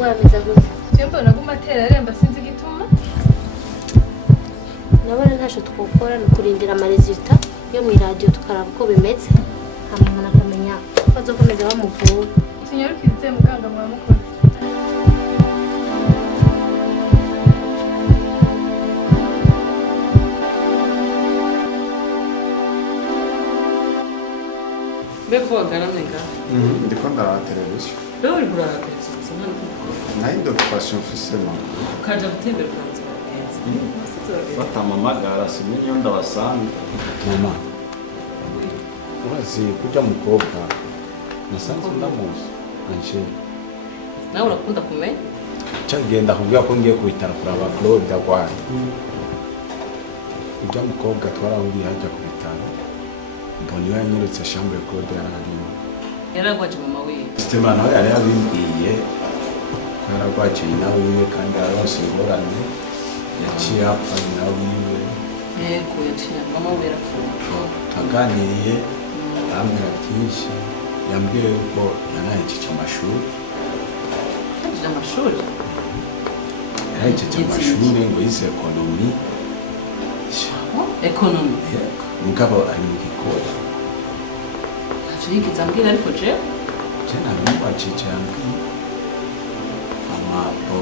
Wameza gute? Jembo naguma atera remba sinzi gituma. Nabone ntasho twokora nukurindira ama resultat yo mu radio tukaraba uko bimeze. Hama nakamenya bazokomeza bamuvura. Sinyarukize muganga mwamukoze. Beko wagaramye nga. Ndiko ndaraba televiziyo. Leo uri kuraba televiziyo nani kuko. Nayo occupation officielle. Ukaja gutembera ukanze bagenzi. Batamamagara simenye ndabasanga. Mama. Urazi kuja mukobwa. Nasanze ndamuzi. Anje. Nawe urakunda kumenya? Cyagenda kubwira ko ngiye kubitara kuraba Claude agwaye. Kuja mukobwa twarahuriye hajya kubitara. Mboni yanyeretse chambre Claude yararimo. Yaragwaje mama wiwe. Sistema nawe yari yabimbwiye. Yaragwaje nawe wiwe kandi arose ingorane. Yaciye apfa nawe wiwe. Yego yaciye mama wiwe yarapfuye. Taganiriye ambwira byinshi. Yambwiye ko yanahejeje amashuri. Yahejeje amashuri? Yahejeje amashuri ngo yize ekonomi. Ekonomi? Yego. Mugabo ari mu gikora. Ntacyo yigeze ambwira ariko je? Je nabimubajije yambwiye. Mama bo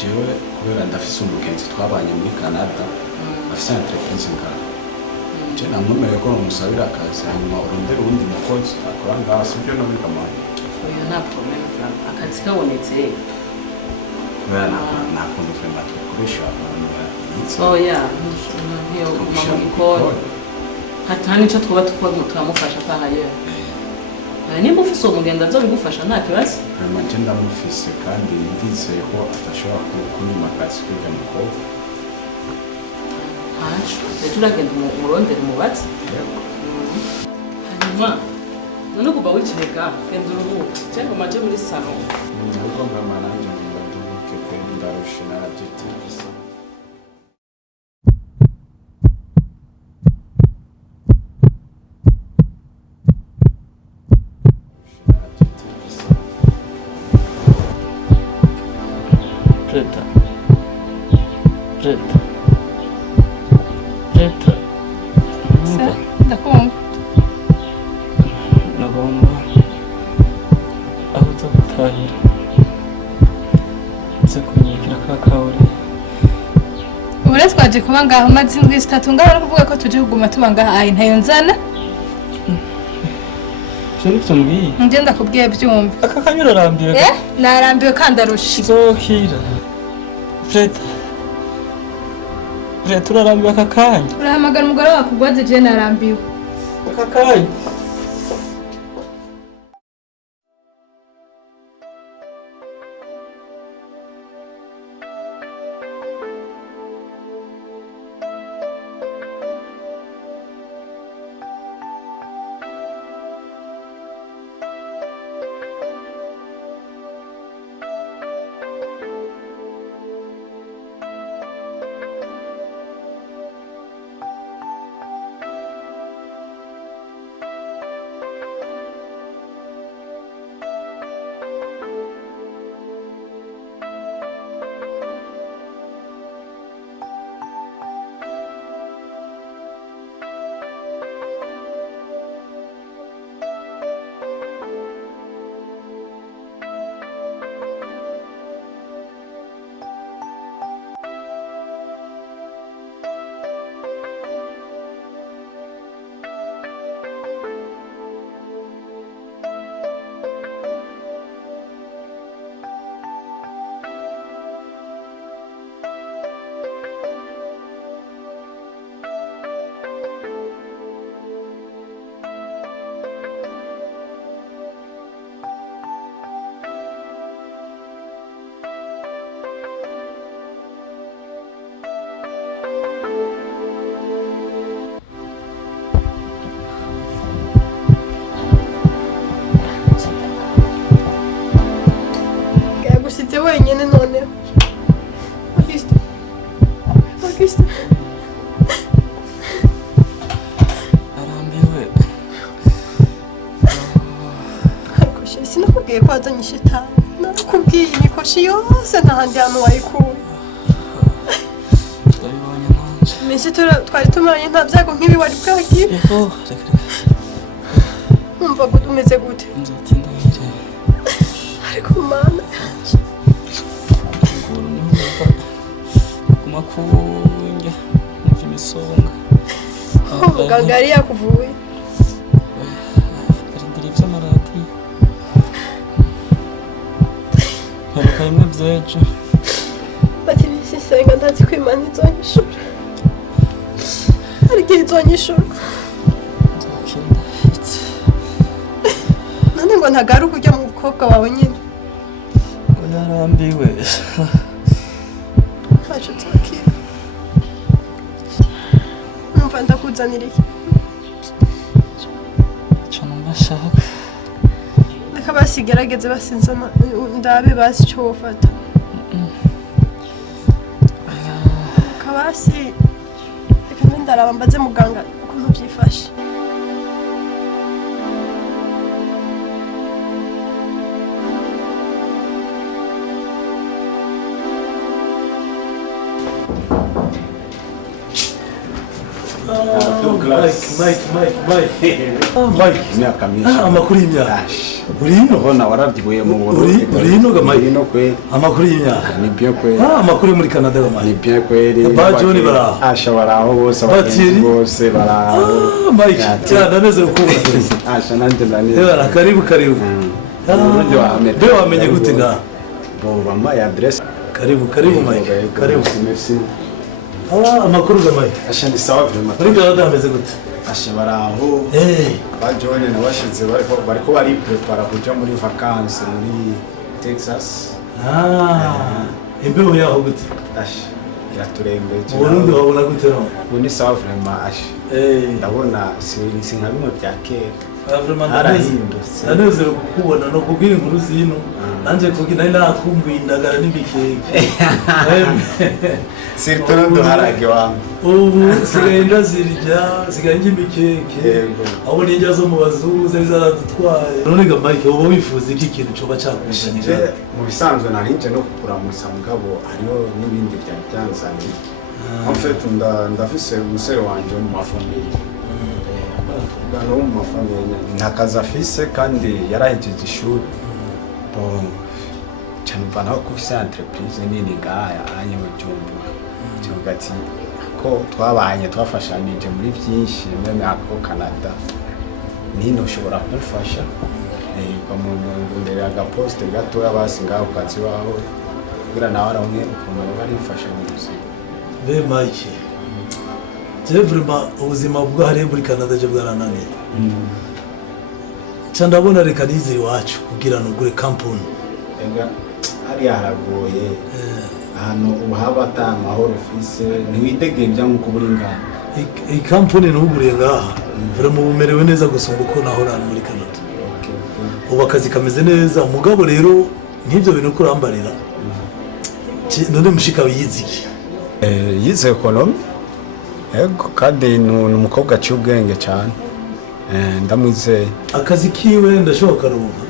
jewe kubera ndafise umugenzi twabanye muri Canada. Afise entreprise ngaho. Je namwemereye ko umusabira akazi hanyuma urondera uwundi mukozi akora ngaho sibyo no muri kamari. Oya nta problem frank. Akazi kabonetse. Kubera nakunze kwema tukoresha abantu bayizi. Oya ntiyo mama gikora. Hata nico twaba tukamufasha pahaye. Nimba ufise umugenzi azobigufasha nta kibazo. Vraiment je ndamufise kandi ndizeye ko atashobora kunyuma akazi kwiga mukobwa. Turagenda umurondera umubatsi hanyuma none kuba wicirega genda uruhuke cyangwa maje muri salon nubwo mama nanjye ndaduke pe ndarusha narabyitiriza Preta Preta Preta Ndakumva. nagomba aho uza gutahira uze kunyikira ka kauri Ubure twaje kuba ngaho maze indwi zitatu ngaho no kuvuga ko tuje kuguma tuba ngaho ayi ntayo nzana. Cyari tumubwiye Nje ndakubwiye byumva. aka kanyura arambiwe Narambiwe kandi arusha. zohira Preta Preta urarambiwe aka kanya Urahamagara umugore wakugwaze je narambiwe. aka kanya Yagushitse wenyine none. Auguste. Auguste. arambiwe Ariko sinakubwiye ko wazanye shitani. narakubwiye imikoshi yose ntahandi hantu wayikuye. ndabibonye nanje. Iminsi twari tumaranye nta byago nk'ibi wari bwagiye. Reka Umva gute umeze gute? nzatinda hirya. Ariko mana yanje. Nguru niho numva guma kunjya numva imisonga. Muganga yari yakuvuye. Arindira ivy'amaradiyo. Heruka bimwe vy'ejo. Bati bisi senga ndazi ko Imana izonyishura. Hari igihe izonyishura. Nzakinda hitse. None ngo ntagaruka ujya mu mukobwa wawe nyine. Ngo yarambiwe. Ntacyo nzakira. Numva ndakuzanira iki? Ico numva nshaka. Reka basigerageze basinzana ndabe bazi icyo wofata. Kabasi reka ndaraba mbaze muganga ukuntu byifashe. Mike. imyaka myinshi Amakuru y'imyaka. Uri hino? ubona warabyibuye mu Burundi. Uri hino ga Mike? Uri hino kweli. Amakuru y'imyaka. Ni bien kweli. Amakuru yo muri Canada ga Mike. Ni bien kweli. Ba John baraho. Asha baraho bose Batiri. bose baraho. Mike, cyane ndanezero kubona. Asha nanje ndanezero. Ebara karibu. Uburundi wamenye. Be wamenye gute nga? Bo bama ya address. Karibu Mike. Karibu. Merci. Amakuru ga Mike. Asha ni sawa vraiment. Muri Canada hameze gute? Asha baraho. Ba John nabashize bariko bari prepara kuja muri vacances muri Texas. Imbeho yaho gute? Asha iraturembeje. Mu Burundi wabona gute no? Ubu ni sawa vraiment Asha. Ndabona si nka bimwe bya kera. Ndanezero kukubona no kubwira inkuru zino nanje kugira nakumbuye indagara n'ibikeke. Sirtondo harage wangu. Ubu sigaye ndazirya sigaye imikeke. Abo ninjya zo mu bazungu zari zaradutwaye. None ga Mike wowe wifuza iki kintu coba cyakushanyije? Mu bisanzwe narinje no kukuramusa mugabo hariho n'ibindi bya byanzanye. En fait ndafise umusore wanje mu mafamiye. No mu mafamiye ntakaza afise kandi yarahejeje ishuri. Bon cyane banaho ku entreprise nini gaya anye mu jumbo. Cyangwa ati ko twabanye twafashanije muri byinshi meme ako Canada nino ushobora kumfasha kwa muntu imbere ya gaposte gato yabasinga ukazi waho kugira nawe aramwe ukuntu barifasha mu buzima. Be Mike vraiment ubuzima bwa hariya muri Canada je bwarananiye. Ndabona reka niziri wacu kugira nugure kampuni. Ega hari haragoye. Hano ubahaba amahoro ufise ntiwidegemvya nkuko buri ngaha. Iyi kampuni ntuguriye ngaha vraiment umerewe neza gusumba uko nahora muri Canada. Ubu akazi kameze neza mugabo rero nk'ibyo bintu kurambarira. None mushika yiziki. Yize economy. Ego kandi n'umukobwa cy'ubwenge cyane. Ndamwizeye. Akazi kiwe ndashoboka runka.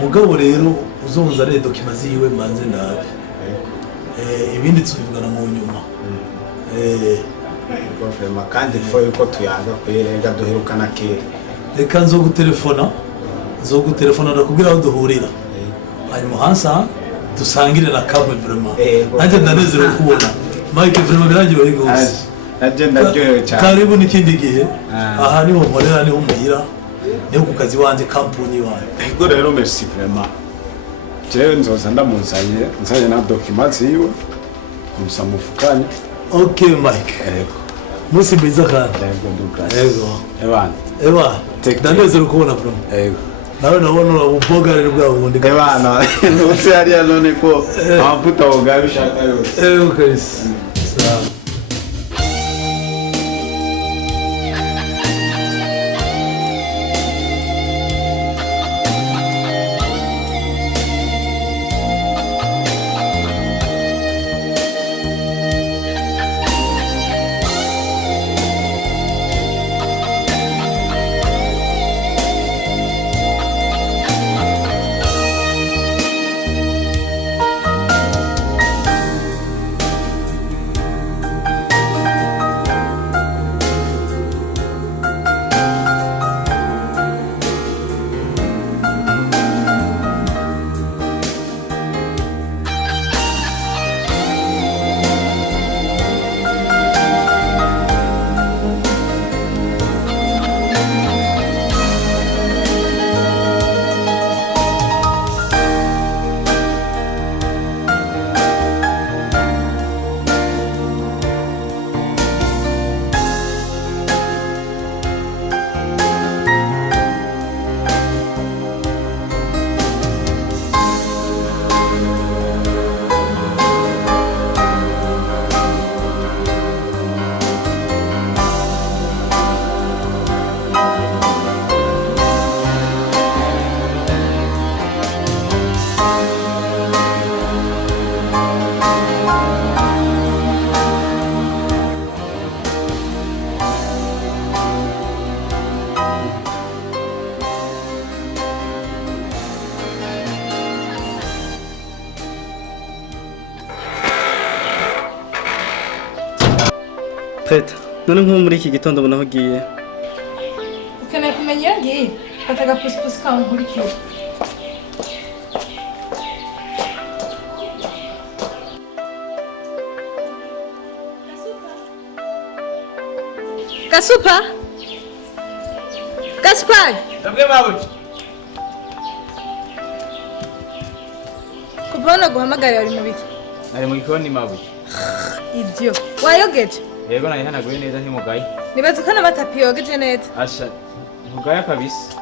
Mugabo rero uzonza re document ziwe manze ndabe. Ibindi tubivugana mu nyuma. Guverinoma kandi fo yuko tuyaga kuyerega duherukana kera. Reka nzogutelefona ndakubwira aho duhurira. Hanyuma hansa dusangire na kamwe vraiment. Nanjye ndanezero kubona. Mike vraiment birangiye gose. Naje ndaryohewe cyane. Karibu n'ikindi gihe. Aha niho mporera niho muhira. Niho ku kazi wanje kampuni wawe. Ego rero merci vraiment. Jewe nzoza ndamuzanye nzanye na document ziwe. Kumusa mufukanye. Okay Mike. Ego. Musi mbiza kandi. Ego Douglas. Ego. Ewan. Ndanezero kubona bro. Ego. Nawe nabona ububogarire bwa bundi. Ebana. Nutse hariya none ko amavuta wogabishaka yose. Ego Chris. Sawa. none nko muri iki gitondo mbona aho ugiye. Ukeneye kumenya iyo ngiye fata agapusipusi kawe nkurikire. Gasupa? Gaspar! Ndabwe mabuji. Kuva hano guhamagara uri mu biki? Nari mu gikoni mabuji. Ibyo. Wayogeje? Yego nayihanaguye neza ntimugaye. Nibaza ko n'amatapi yogeje neza. Asha ntugaya kabisa.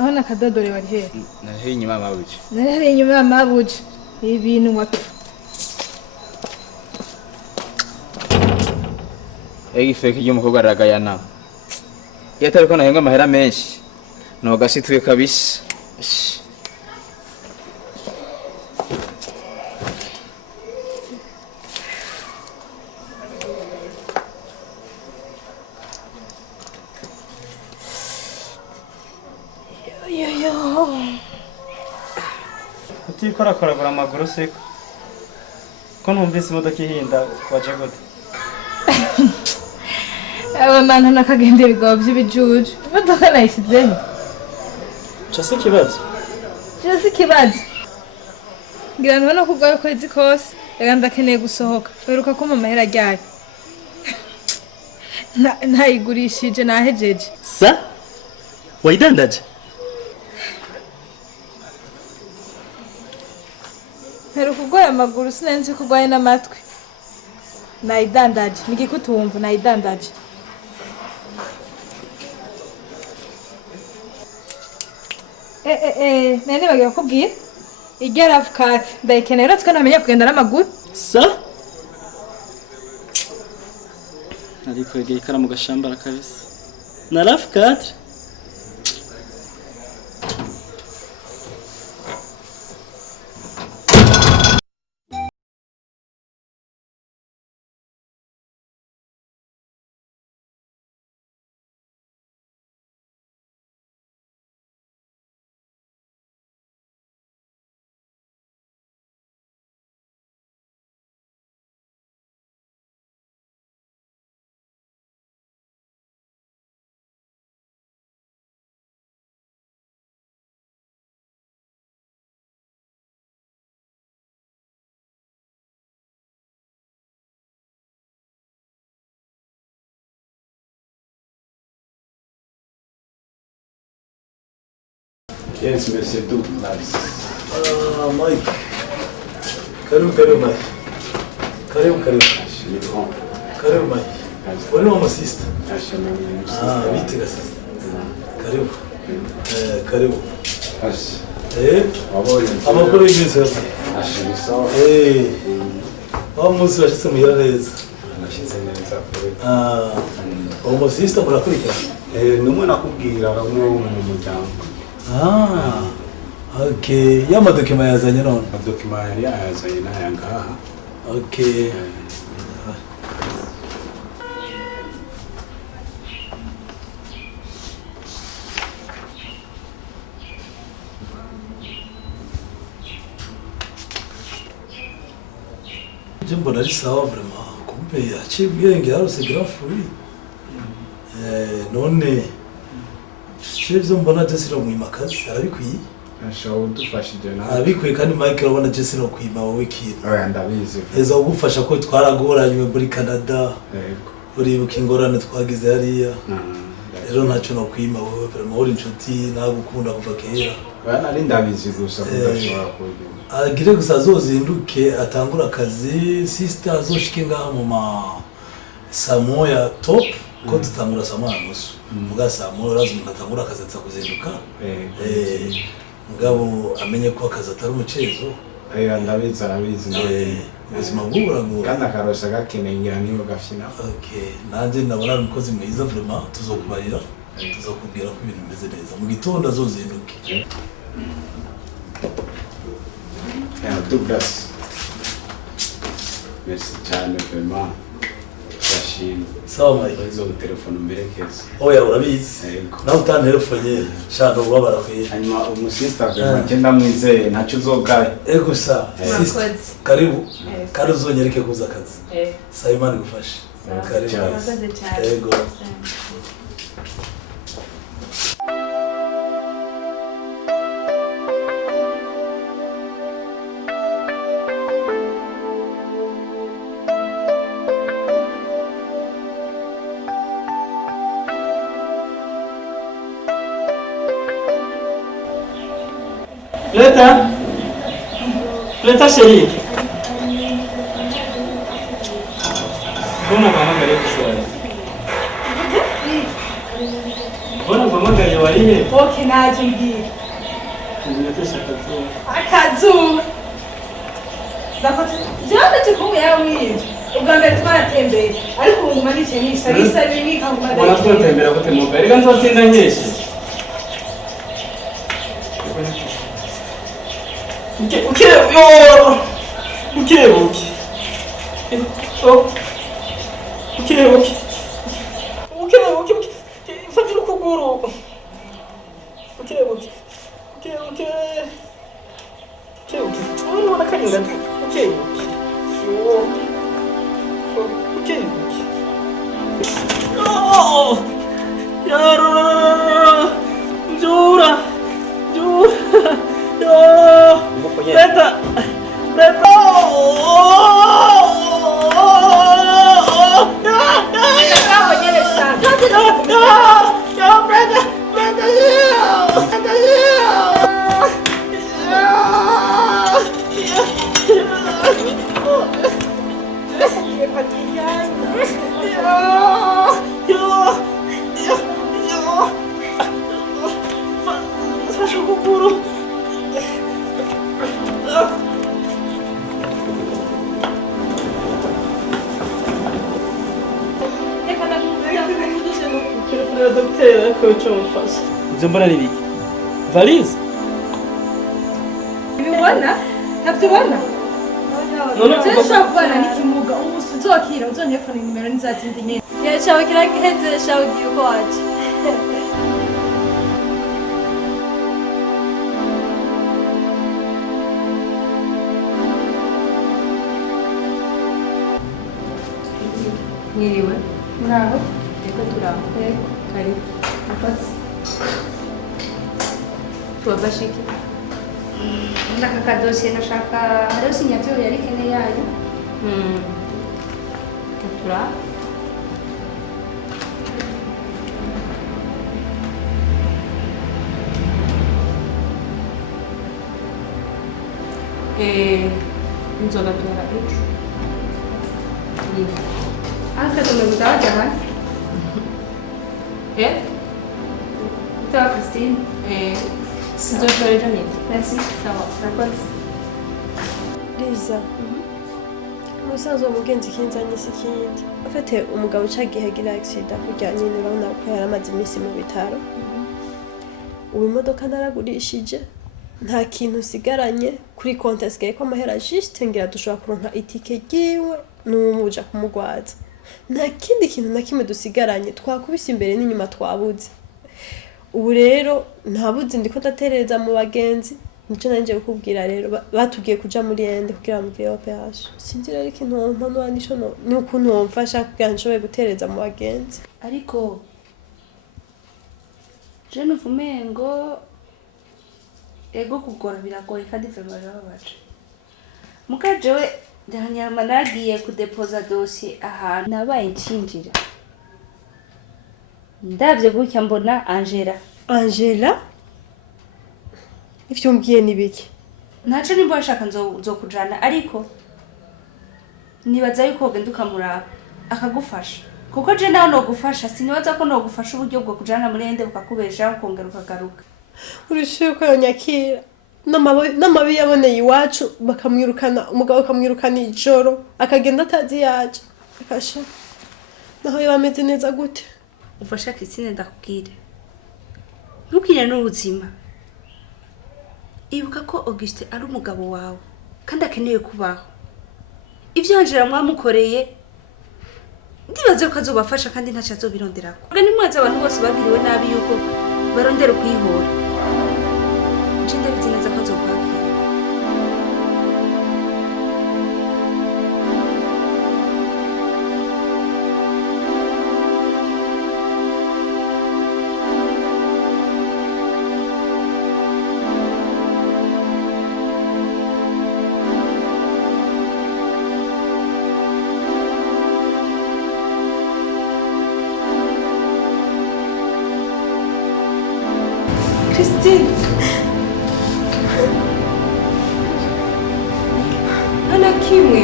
Aho nakadodore wari hehe? Nari inyuma mabuji. Nari inyuma ya mabuji. Ibintu wapfa. Egi feke y'umukobwa aragayana. Yatari ko nahenga amahera menshi. No gasituye kabisa. Utikorakora amaguru seko ko numvise imodoka ihinda waje gute? Aba mana nakagende bigabo by'ibijuju. Imodoka nayisizeho. Cyase kibazo. Cyase kibazo. Ngira nubona ko ubwawe kwezi kose. Reka ndakeneye gusohoka. Weruka ko mama hera ryari. Ntayigurishije nahejeje. Sa? Wayidandaje? Heruka ubwoya amaguru sinenzi ko ubwaye n'amatwi. Nayidandaje. Nigikutumva nayidandaje. Nene bagiye kubwira. Igera avukate. Ndayikeneye rero twe ntamenya kugenda n'amaguru. Sa? Ariko yegeye ikaramu gashambara kabisa. Na avukate? Yes, monsieur Douglas. Mike. Karibu Mike. Karibu. Karibu Mike. Wewe ni mama sister. Biti sister. Karibu. Karibu. Amakuru y'imisi yose. Aho munsi washitse muhira neza. Nashize neza. Mama sister murakurikira. Numwe nakubwira umwe mu muryango. Okay. Yama dokima yazanye none. Dokima yari yazanye naya ngaha. Okay. je mbona ari sawa vraiment kumbe yaciye ubwenge yarose grand fruit none Shevzo mbona Jesse ro mwimakazi arabikwiye ashobora udufashije nawe arabikwiye kandi Mike urabona Jesse ro kwima wowe kintu oya ndabizi eza ugufasha ko twaragoranywe muri Canada yego uribuka ingorane twagize hariya rero ntacyo no kwima wowe vraiment uri inshuti nagukunda kuva kera bana ari ndabizi gusa kudashobora kugira agire gusa azozinduke atangura akazi sister azoshike ngaha mu ma samoya top ko tutangura samoya musu muga samoya lazima natangura akazi atakuzinduka ngabo amenye ko akazi atari umucezo ndabizi arabizi ubuzima bw'uburago kandi akarosha gakeneye ngira niyo gafina nanjye nabona ari umukozi mwiza vraiment tuzokubarira tuzokubwira ko ibintu bimeze neza mu gitondo azozinduke Douglas merci cyane vraiment ndashimye sawa Mike izo telefone mberekeza oya urabizi nawe utantelefone shaka ubabara kwiye hanyuma umusista vraiment cyenda mwizeye ntacyo uzogaye ego sa sister karibu kandi uzonyereke kuza akazi Simon gufashe karibu ego Leta chérie. Bona guhamagara kusura. Bona guhamagara wariye. Okay naje ngiye. Ndinatesha kazo. Akazu. Ndafata. Jana chikumu yawe wiye. Ugambere twaratembeye. Ariko ubu ngumanice nisa bisa bibika kumagara. Bona twatembera gute mu gari ganzo tinda nyeshi. Fatilo kuguru. Unaona kalinga. Yaro. Jura. Leta. Mbona ni biki? Valize? Ibibona? Ntavyibona? None Cyashaka kubana n'ikimuga ubuso uzokira uzonyefona nimero nizatindi nyene. Yachawe kiragiheze shawe giko waje. Mwiriwe. Muraho. Eko turaho. Yego. Karibu. Akoze. Tubafashike. Ndaka kadosiye nashaka hariho signature yari kene yayo. Katura. Inzoga tura ejo. Anka tumekutawa jamani. Utawa Christine. Sinzokora ejo neza. Merci. Sawa. Akoze. Liza umusaza w'umugenzi kinzanye si kindi afite umugabo ucagiye agira accident kurya nyine urabona ko yaramaze iminsi mu bitaro ubu imodoka naragurishije nta kintu usigaranye kuri konti asigaye ko amahera juste ngira dushobora kuronka itike ryiwe n'umuja kumugwaza nta kindi kintu na kimwe dusigaranye twakubise imbere n'inyuma twabuze ubu rero ntabuze ndiko ndaterereza mu bagenzi nico nanje kukubwira rero batubwiye kuja muri ende kugira mu operation sinzi rero ikintu wompa n'uwanisho n'ukuntu womfasha kugira nshoboye gutereza mu bagenzi ariko je nuvumengo ego kugora biragoye kandi vraiment birababaje muka jewe ndanyama nagiye kudepoza dossier ahantu nabaye nshinjira ndavye gutya mbona Angela ivyo mbwiye nibiki ntaco nimba washaka nzokujana ariko nibaza yuko wogenda ukamuraba akagufasha kuko je nawe nogufasha sinibaza ko nogufasha uburyo bwo kujana muri ende bukakubesha ukongera ukagaruka urushiye ko yonyakira n'amabi yaboneye iwacu bakamwirukana umugabo bakamwirukana ijoro akagenda atazi yaje akasha naho yaba ameze neza gute ufasha Christine ndakubwire ntukire n'ubuzima ibuka ko Auguste ari umugabo wawe kandi akeneye kubaho ivyo Angela mwamukoreye ndibaze ko azobafasha kandi ntaco azobironderako ubwo ni mwaza abantu bose bagiriwe nabi yuko barondera kwihora nje ndabizi neza ko azokwakira Christine ana kimwe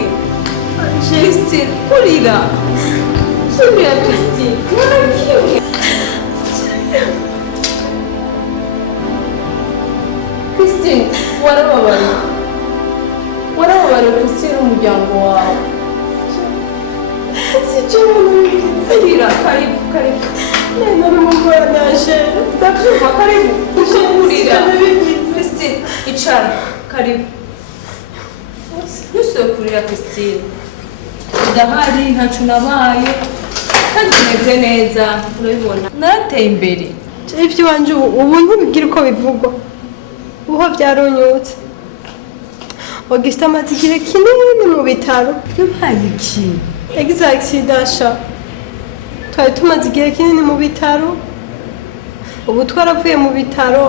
Christine kurira kimwe Christine ana kimwe Christine warababara Christine umuryango wawe kurira karibu nena n'umugore naje ndabyumva karibu kurira Christine icara karibu ntusobe kurira Christine ndahari ntacu nabaye kandi meze neza urabibona nateye imbere ivyo wanje ubu ntibigira uko bivugwa uho byarunyutse Auguste amaze igihe kinini mu bitaro yabaye iki yagize accident sha twari tumaze igihe kinini mu bitaro ubu twaravuye mu bitaro